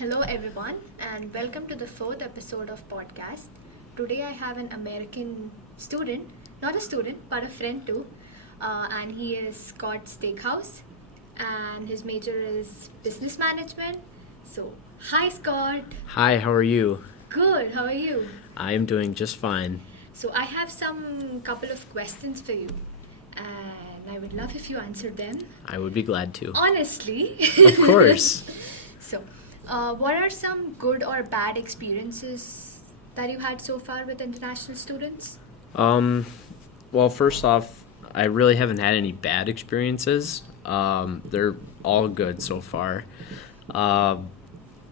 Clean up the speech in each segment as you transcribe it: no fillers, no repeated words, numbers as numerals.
Hello everyone and welcome to the fourth episode of podcast. Today I have an American student, not a student but a friend too, and he is Scott Stackhouse and his major is business management. So, hi Scott. Hi, how are you? Good, how are you? I am doing just fine. So I have some couple of questions for you and I would love if you answered them. I would be glad to. Honestly. Of course. So, what are some good or bad experiences that you had so far with international students? Well, first off, I really haven't had any bad experiences. They're all good so far.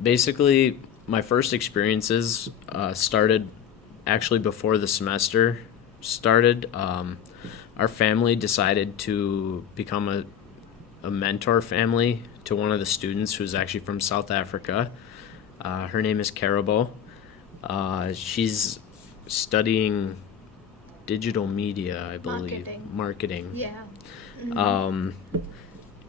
Basically, my first experiences started actually before the semester started. Our family decided to become a mentor family to one of the students who's actually from South Africa. Her name is Carabo. She's studying digital media, I believe. Marketing. Yeah.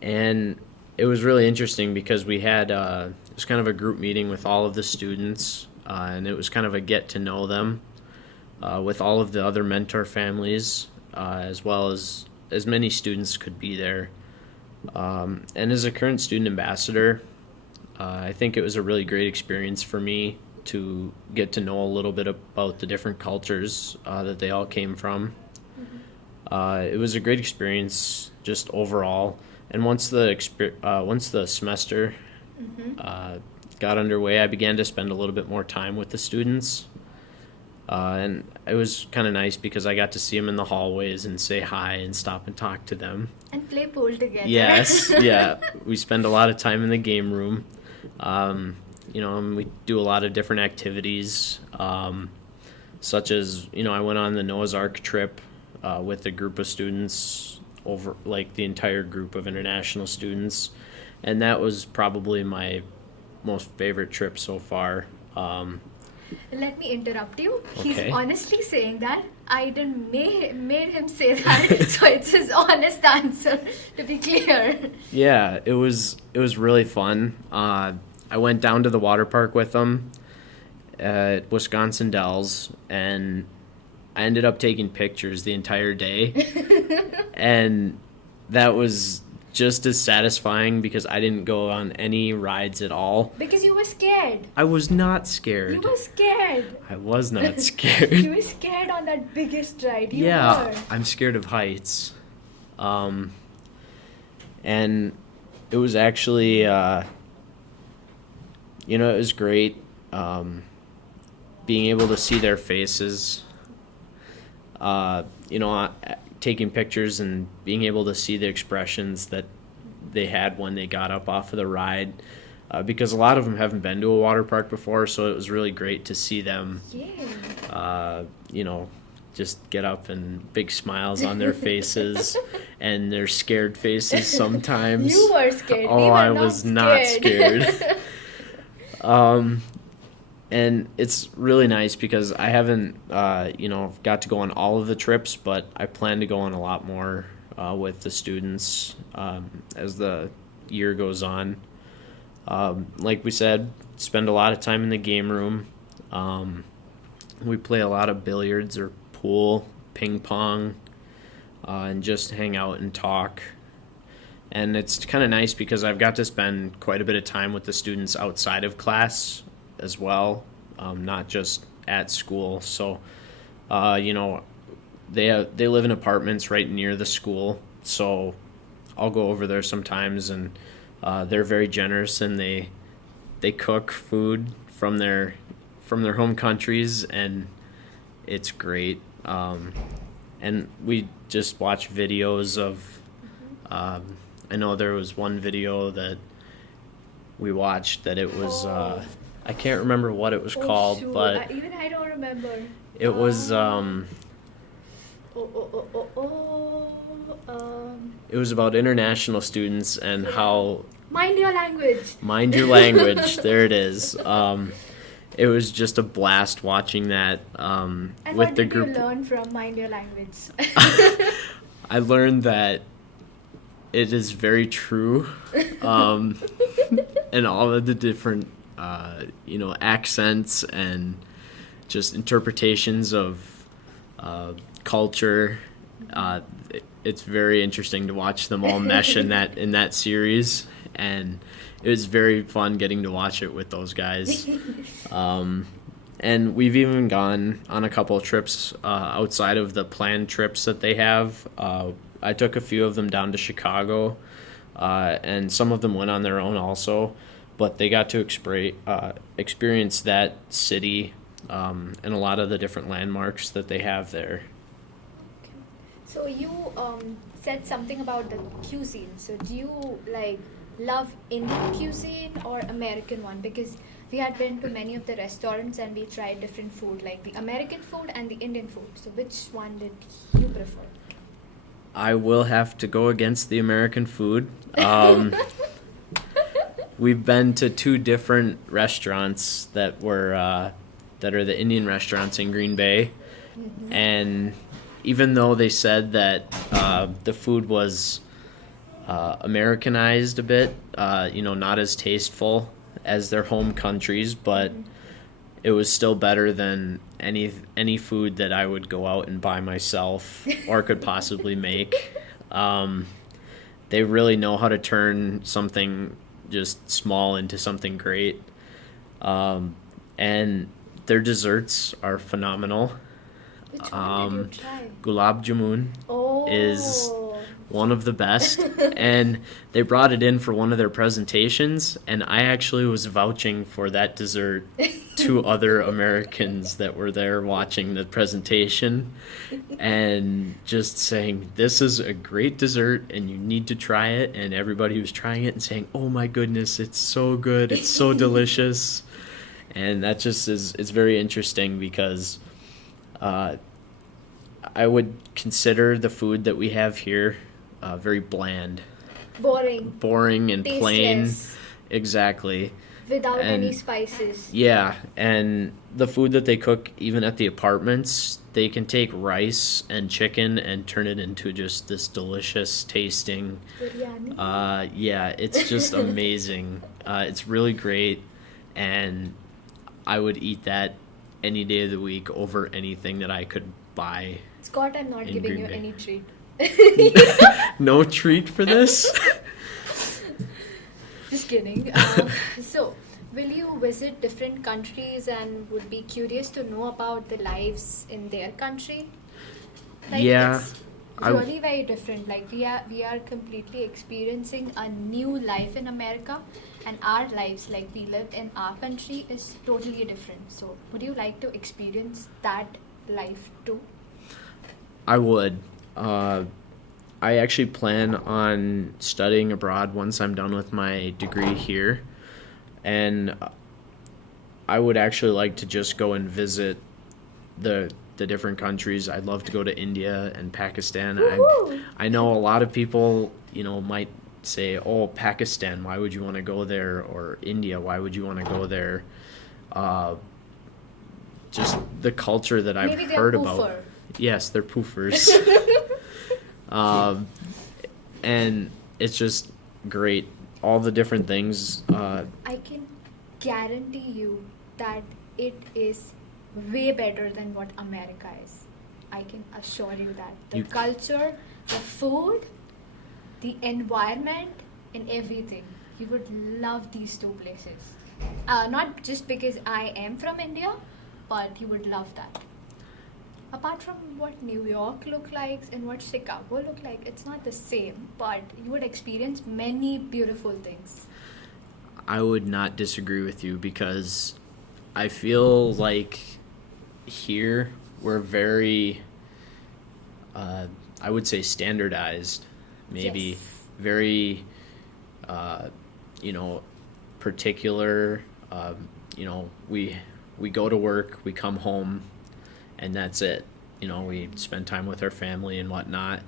And it was really interesting because we had it was kind of a group meeting with all of the students, and it was kind of a get to know them with all of the other mentor families, as well as many students could be there. And as a current student ambassador, I think it was a really great experience for me to get to know a little bit about the different cultures that they all came from. It was a great experience just overall. And once the semester got underway, I began to spend a little bit more time with the students. And it was kind of nice because I got to see them in the hallways and say hi and stop and talk to them. And play pool together. Yes, yeah. We spend a lot of time in the game room. And we do a lot of different activities, such as, I went on the Noah's Ark trip with a group of students, over like the entire group of international students. And that was probably my most favorite trip so far. Let me interrupt you. Okay. He's honestly saying that. I didn't made him say that, so it's his honest answer, to be clear. Yeah, it was really fun. I went down to the water park with them at Wisconsin Dells, and I ended up taking pictures the entire day. And that was just as satisfying because I didn't go on any rides at all. Because you were scared. I was not scared. You were scared. I was not scared. You were scared on that biggest ride. You Yeah, were. I'm scared of heights. And it was actually, it was great being able to see their faces, taking pictures and being able to see the expressions that they had when they got up off of the ride, because a lot of them haven't been to a water park before, so it was really great to see them, just get up and big smiles on their faces and their scared faces sometimes. You were scared. Oh, I was not scared. And it's really nice because I haven't, got to go on all of the trips, but I plan to go on a lot more with the students as the year goes on. Like we said, spend a lot of time in the game room. We play a lot of billiards or pool, ping pong, and just hang out and talk. And it's kind of nice because I've got to spend quite a bit of time with the students outside of class as well, not just at school. So, they live in apartments right near the school, so I'll go over there sometimes, and they're very generous, and they cook food from their home countries, and it's great. And we just watch videos of. I know there was one video that we watched that it was. I can't remember what it was called, shoot. but Even I don't remember. it was. It was about international students and how. Mind your language. Mind your language. There it is. It was just a blast watching that And with what the did group. you learn from Mind Your Language? I learned that it is very true, and all of the different accents and just interpretations of culture. It's very interesting to watch them all mesh in that series, and it was very fun getting to watch it with those guys. And we've even gone on a couple of trips outside of the planned trips that they have. I took a few of them down to Chicago, and some of them went on their own also, but they got to experience that city and a lot of the different landmarks that they have there. So you said something about the cuisine. So do you love Indian cuisine or American one? Because we had been to many of the restaurants and we tried different food, like the American food and the Indian food. So which one did you prefer? I will have to go against the American food. We've been to two different restaurants that are the Indian restaurants in Green Bay, Mm-hmm. and even though they said that the food was Americanized a bit, not as tasteful as their home countries, but it was still better than any food that I would go out and buy myself or could possibly make. They really know how to turn something just small into something great. And their desserts are phenomenal. Which one did you try? Gulab Jamun is Oh. one of the best, and they brought it in for one of their presentations, and I actually was vouching for that dessert to other Americans that were there watching the presentation, and just saying, this is a great dessert and you need to try it, and everybody was trying it and saying, oh my goodness, it's so good, it's so delicious. And that just it's very interesting because I would consider the food that we have here very bland, boring and plain. Tasteless, Exactly. without any And spices. yeah, and the food that they cook even at the apartments, they can take rice and chicken and turn it into just this delicious tasting. Biryani. Yeah, it's just amazing. It's really great, and I would eat that any day of the week over anything that I could buy. Scott, I'm not in giving Green you Bay. any treat. No treat for this? Just kidding. So, will you visit different countries and would be curious to know about the lives in their country? Yeah, It's I- really very different. Like we are completely experiencing a new life in America, and our lives, like we lived in our country, is totally different. So, would you like to experience that life too? I would. I actually plan on studying abroad once I'm done with my degree here. And I would actually like to just go and visit the different countries. I'd love to go to India and Pakistan. Woohoo! I know a lot of people, might say, "Oh, Pakistan, why would you want to go there?" Or India, why would you want to go there? Just the culture that I've Maybe they're heard poofer. about. Yes, they're poofers. And it's just great. All the different things. I can guarantee you that it is way better than what America is. I can assure you that. The You- culture, the food, the environment, and everything. You would love these two places. Not just because I am from India, but you would love that. Apart from what New York look like and what Chicago look like, it's not the same, but you would experience many beautiful things. I would not disagree with you because I feel like here we're very, I would say standardized, maybe Yes. very, particular. We go to work, we come home, and that's it. We spend time with our family and whatnot.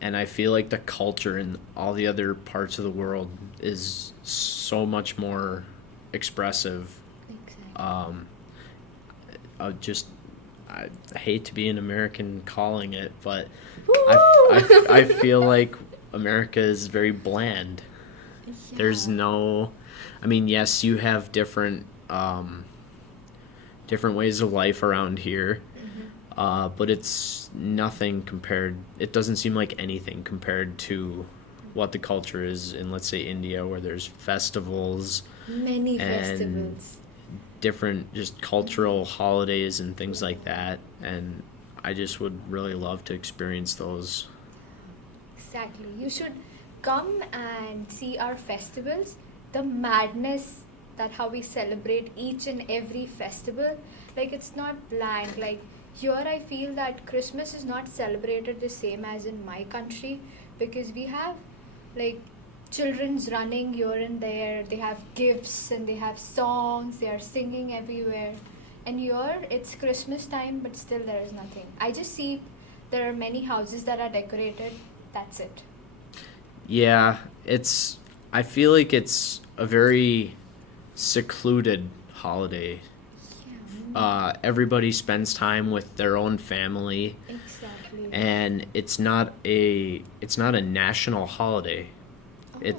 And I feel like the culture in all the other parts of the world is so much more expressive. Exactly. I hate to be an American calling it, but Woo! I feel like America is very bland. There's Yeah. no I mean, yes, you have different ways of life around here, but it's nothing compared. It doesn't seem like anything compared to what the culture is in, let's say, India, where there's festivals Many and festivals. different just cultural holidays and things like that. And I just would really love to experience those. Exactly. You should come and see our festivals. The madness that how we celebrate each and every festival. Like it's not blank. Like here I feel that Christmas is not celebrated the same as in my country because we have like children's running here and there. They have gifts and they have songs. They are singing everywhere. And here it's Christmas time but still there is nothing. I just see there are many houses that are decorated. That's it. Yeah, I feel like it's a very secluded holiday. Everybody spends time with their own family, Exactly. and it's not a national holiday. Oh.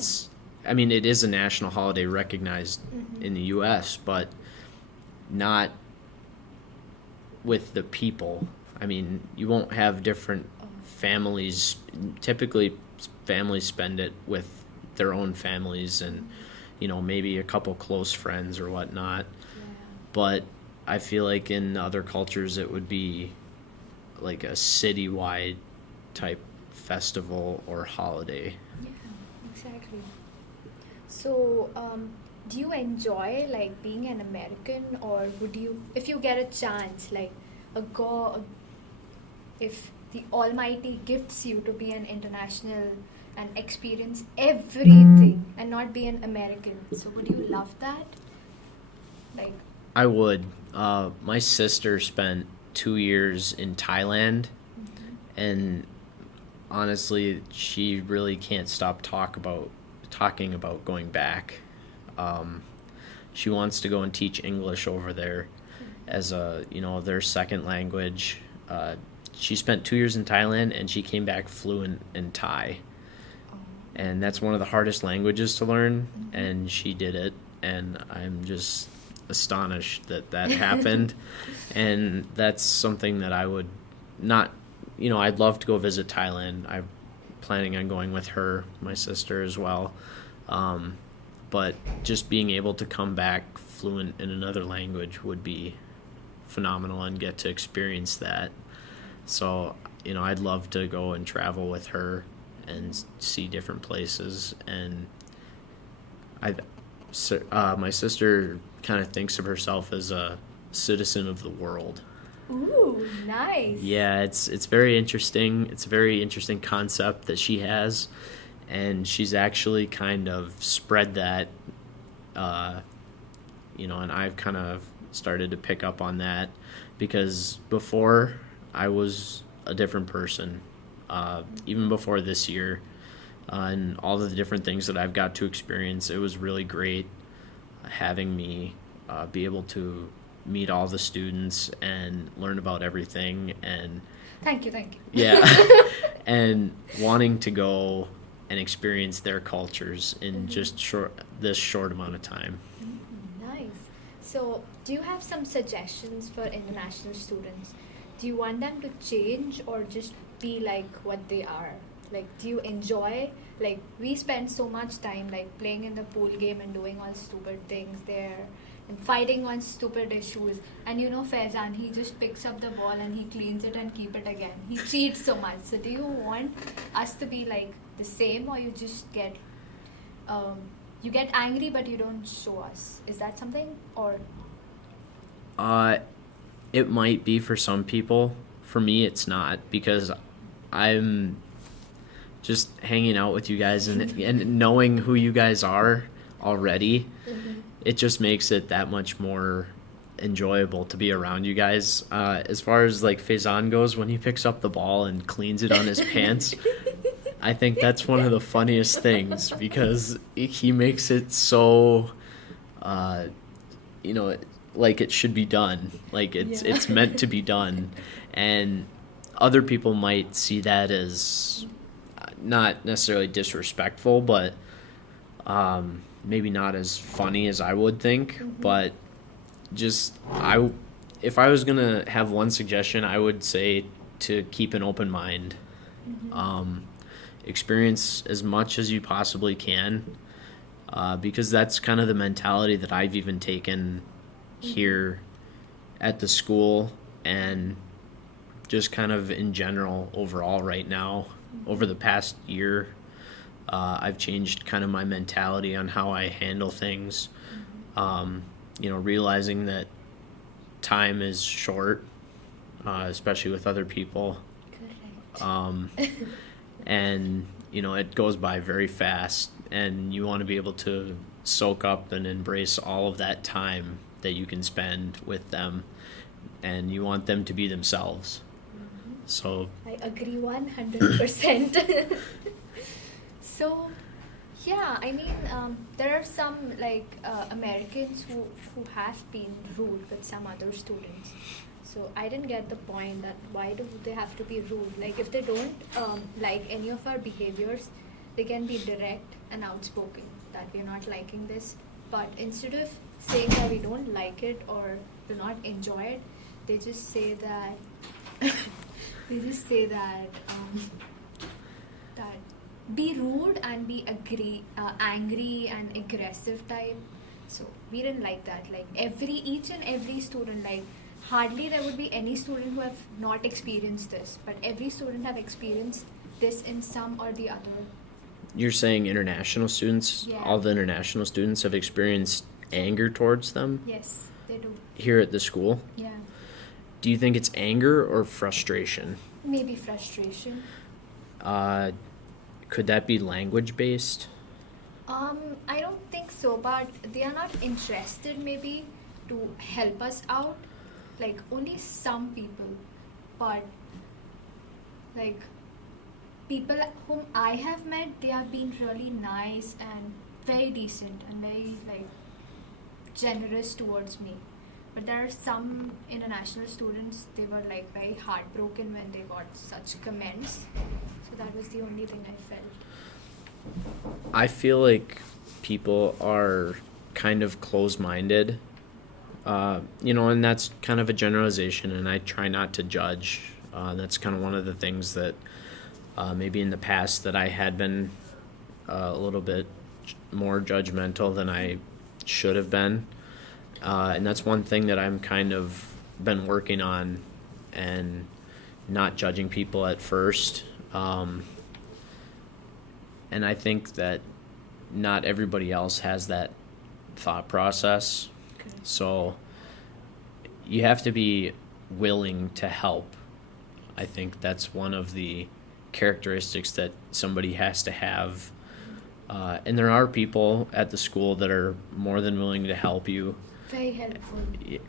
I mean, it is a national holiday recognized in the U.S., but not with the people. I mean, you won't have different families. Typically, families spend it with their own families and, maybe a couple close friends or whatnot. Yeah. But I feel like in other cultures it would be like a citywide type festival or holiday. Yeah, exactly. So, do you enjoy like being an American, or would you, if you get a chance, like if the Almighty gifts you to be an international and experience everything and not be an American, so would you love that? Like, I would. My sister spent 2 years in Thailand, and honestly, she really can't stop talking about going back. She wants to go and teach English over there as their second language. She spent 2 years in Thailand, and she came back fluent in Thai. And that's one of the hardest languages to learn, and she did it, and I'm just astonished that happened. And that's something that I would not, I'd love to go visit Thailand. I'm planning on going with her, my sister as well. But just being able to come back fluent in another language would be phenomenal and get to experience that. So, I'd love to go and travel with her and see different places. And my sister kind of thinks of herself as a citizen of the world. ooh, nice. Yeah, it's very interesting. It's a very interesting concept that she has, and she's actually kind of spread that, and I've kind of started to pick up on that because before I was a different person, even before this year, and all of the different things that I've got to experience. It was really great having me be able to meet all the students and learn about everything, and Thank you. yeah, and wanting to go and experience their cultures in just this short amount of time. Nice. So, do you have some suggestions for international students? Do you want them to change or just be like what they are? Like, do you enjoy, like, we spend so much time like playing in the pool game and doing all stupid things there and fighting on stupid issues. And Faizan, he just picks up the ball and he cleans it and keep it again. He cheats so much. So do you want us to be like the same, or you just get you get angry but you don't show us? Is that something? Or It might be for some people. For me, it's not, because I'm just hanging out with you guys and knowing who you guys are already. It just makes it that much more enjoyable to be around you guys. As far as like Faison goes, when he picks up the ball and cleans it on his pants, I think that's one of the funniest things, because he makes it so, like it should be done. Like it's meant to be done. And other people might see that as not necessarily disrespectful, but maybe not as funny as I would think, Mhm. but just if I was gonna have one suggestion, I would say to keep an open mind. Mhm. Experience as much as you possibly can, because that's kind of the mentality that I've even taken here at the school and just kind of in general overall right now. Over the past year, I've changed kind of my mentality on how I handle things. Realizing that time is short, especially with other people. Correct. And it goes by very fast, and you want to be able to soak up and embrace all of that time that you can spend with them, and you want them to be themselves. So I agree 100%. So, yeah, I mean, there are some Americans who have been rude with some other students. So I didn't get the point that why do they have to be rude? Like if they don't like any of our behaviors, they can be direct and outspoken that we're not liking this. But instead of saying that we don't like it or do not enjoy it, they just say that they just say that that be rude and be angry and aggressive type. So we didn't like that. Like each and every student, like hardly there would be any student who have not experienced this, but every student have experienced this in some or the other. you're saying international students, Yeah. all the international students have experienced anger towards them Yes, they do. here at the school. Yeah. Do you think it's anger or frustration? Maybe frustration. Could that be language based? I don't think so, but they are not interested maybe to help us out. Like only some people, but like people whom I have met, they have been really nice and very decent and very like generous towards me. But there are some international students, they were like very heartbroken when they got such comments. So that was the only thing I felt. I feel like people are kind of closed minded, and that's kind of a generalization, and I try not to judge. That's kind of one of the things that maybe in the past that I had been a little bit more judgmental than I should have been. And that's one thing that I'm kind of been working on, and not judging people at first. And I think that not everybody else has that thought process. Okay. So you have to be willing to help. I think that's one of the characteristics that somebody has to have. And there are people at the school that are more than willing to help you, Very helpful.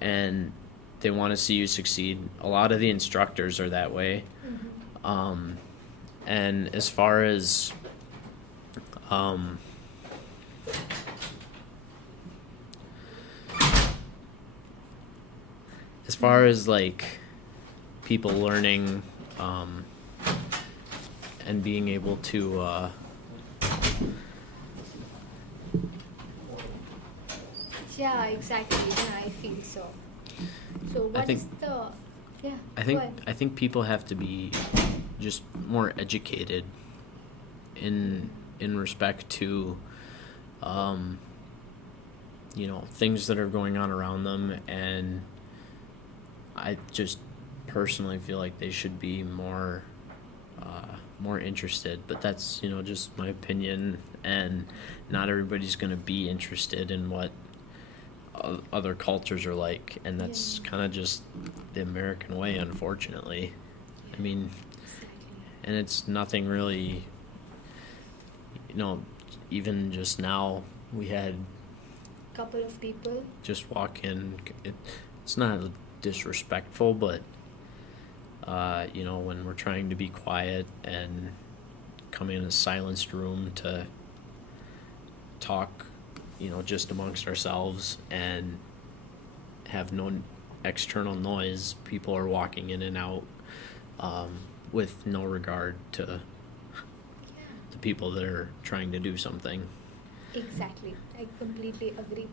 and they want to see you succeed. A lot of the instructors are that way. Mm-hmm. And as far as like people learning and being able to Yeah, exactly. Yeah, I feel so. So what think- is the yeah? I go ahead. think people have to be just more educated in respect to things that are going on around them, and I just personally feel like they should be more interested. But that's just my opinion, and not everybody's going to be interested in what other cultures are like, and that's Yeah. kind of just the American way, unfortunately. I mean, and it's nothing really, even just now we had Couple of people. just walk in. It's not disrespectful, but when we're trying to be quiet and come in a silenced room to talk, just amongst ourselves and have no external noise, people are walking in and out with no regard to Yeah. the people that are trying to do something. Exactly. I completely agree.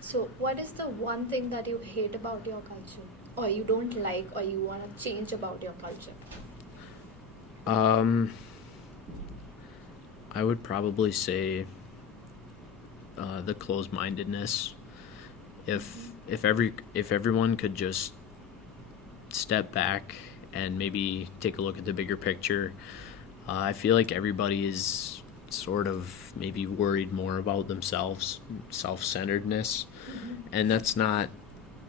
So, what is the one thing that you hate about your culture, or you don't like, or you want to change about your culture? Um, I would probably say the closed-mindedness. If everyone could just step back and maybe take a look at the bigger picture, I feel like everybody is sort of maybe worried more about themselves, self-centeredness, and that's not,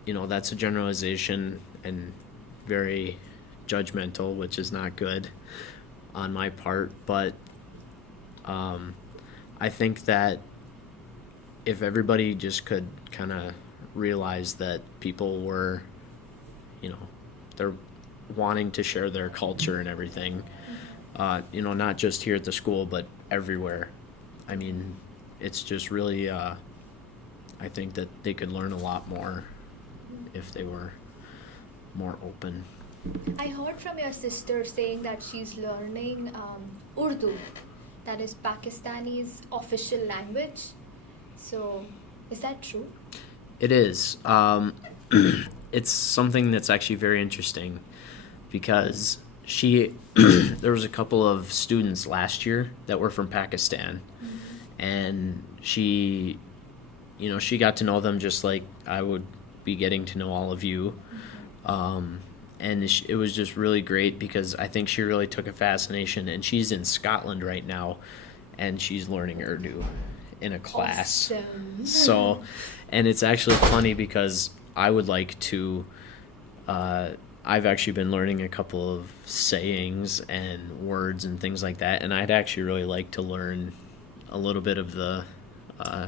that's a generalization and very judgmental, which is not good on my part, but I think that if everybody just could kind of realize that people were, they're wanting to share their culture and everything, not just here at the school, but everywhere. I mean, it's just really, I think that they could learn a lot more if they were more open. I heard from your sister saying that she's learning Urdu, that is Pakistani's official language. So, is that true? It is. It's something that's actually very interesting because there was a couple of students last year that were from Pakistan, and she got to know them just like I would be getting to know all of you. And it was just really great because I think she really took a fascination, and she's in Scotland right now, and she's learning Urdu in a class. Awesome. So, and it's actually funny because I would like to, I've actually been learning a couple of sayings and words and things like that, and I'd actually really like to learn a little bit of the.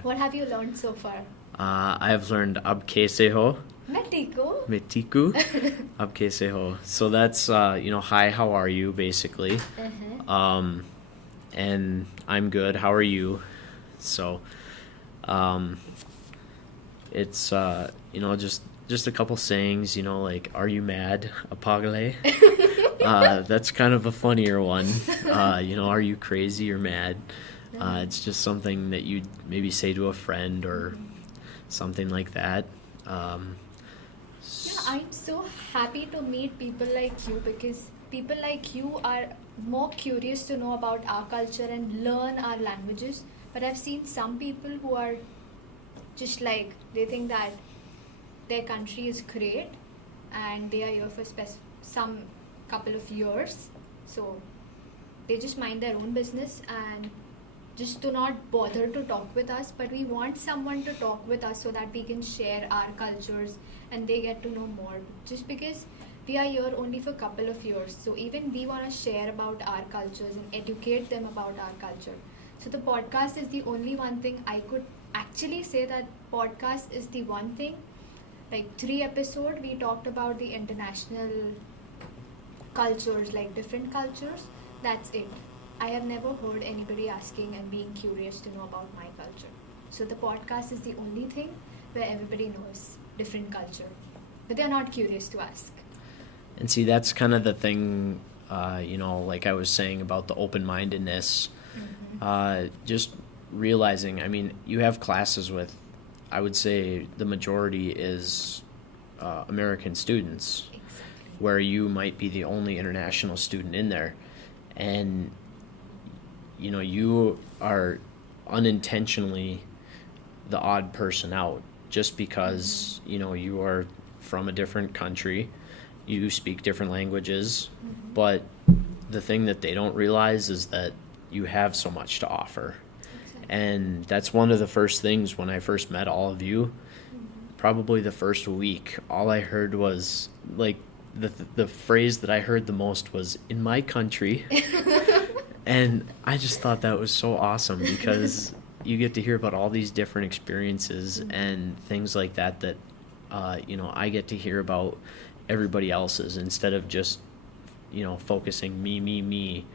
What have you learned so far? I have learned ab kaise ho, Metiko. metiku, ab kaise ho. So that's hi, how are you, basically. And I'm good. How are you? So, it's just a couple sayings, like are you mad, apagale? That's kind of a funnier one. Are you crazy or mad? It's just something that you'd maybe say to a friend or something like that. Yeah, I'm so happy to meet people like you, because people like you are more curious to know about our culture and learn our languages. But I've seen some people who are just like, they think that their country is great and they are here for some couple of years. So they just mind their own business and just do not bother to talk with us. But we want someone to talk with us so that we can share our cultures and they get to know more. Just because we are here only for a couple of years, so even we want to share about our cultures and educate them about our culture. So the podcast is the only one thing I could actually say, that podcast is the one thing. Like 3 episodes, we talked about the international cultures, like different cultures. That's it. I have never heard anybody asking and being curious to know about my culture. So the podcast is the only thing where everybody knows different culture, but they're not curious to ask. And see, that's kind of the thing, like I was saying about the open-mindedness, just realizing, I mean, you have classes with, I would say the majority is American students, Exactly. where you might be the only international student in there. And, you are unintentionally the odd person out just because, you are from a different country, you speak different languages, but the thing that they don't realize is that you have so much to offer. Exactly. And that's one of the first things when I first met all of you. Probably the first week, all I heard was, like, the phrase that I heard the most was, in my country. And I just thought that was so awesome because you get to hear about all these different experiences and things like that I get to hear about everybody else's instead of just, focusing me.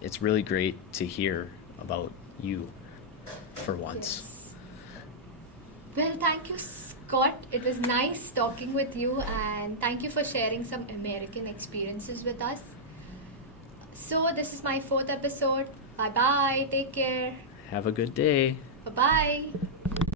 It's really great to hear about you for once. Yes. Well, thank you, Scott. It was nice talking with you, and thank you for sharing some American experiences with us. So this is my 4th episode. Bye bye. Take care. have a good day. Bye-bye.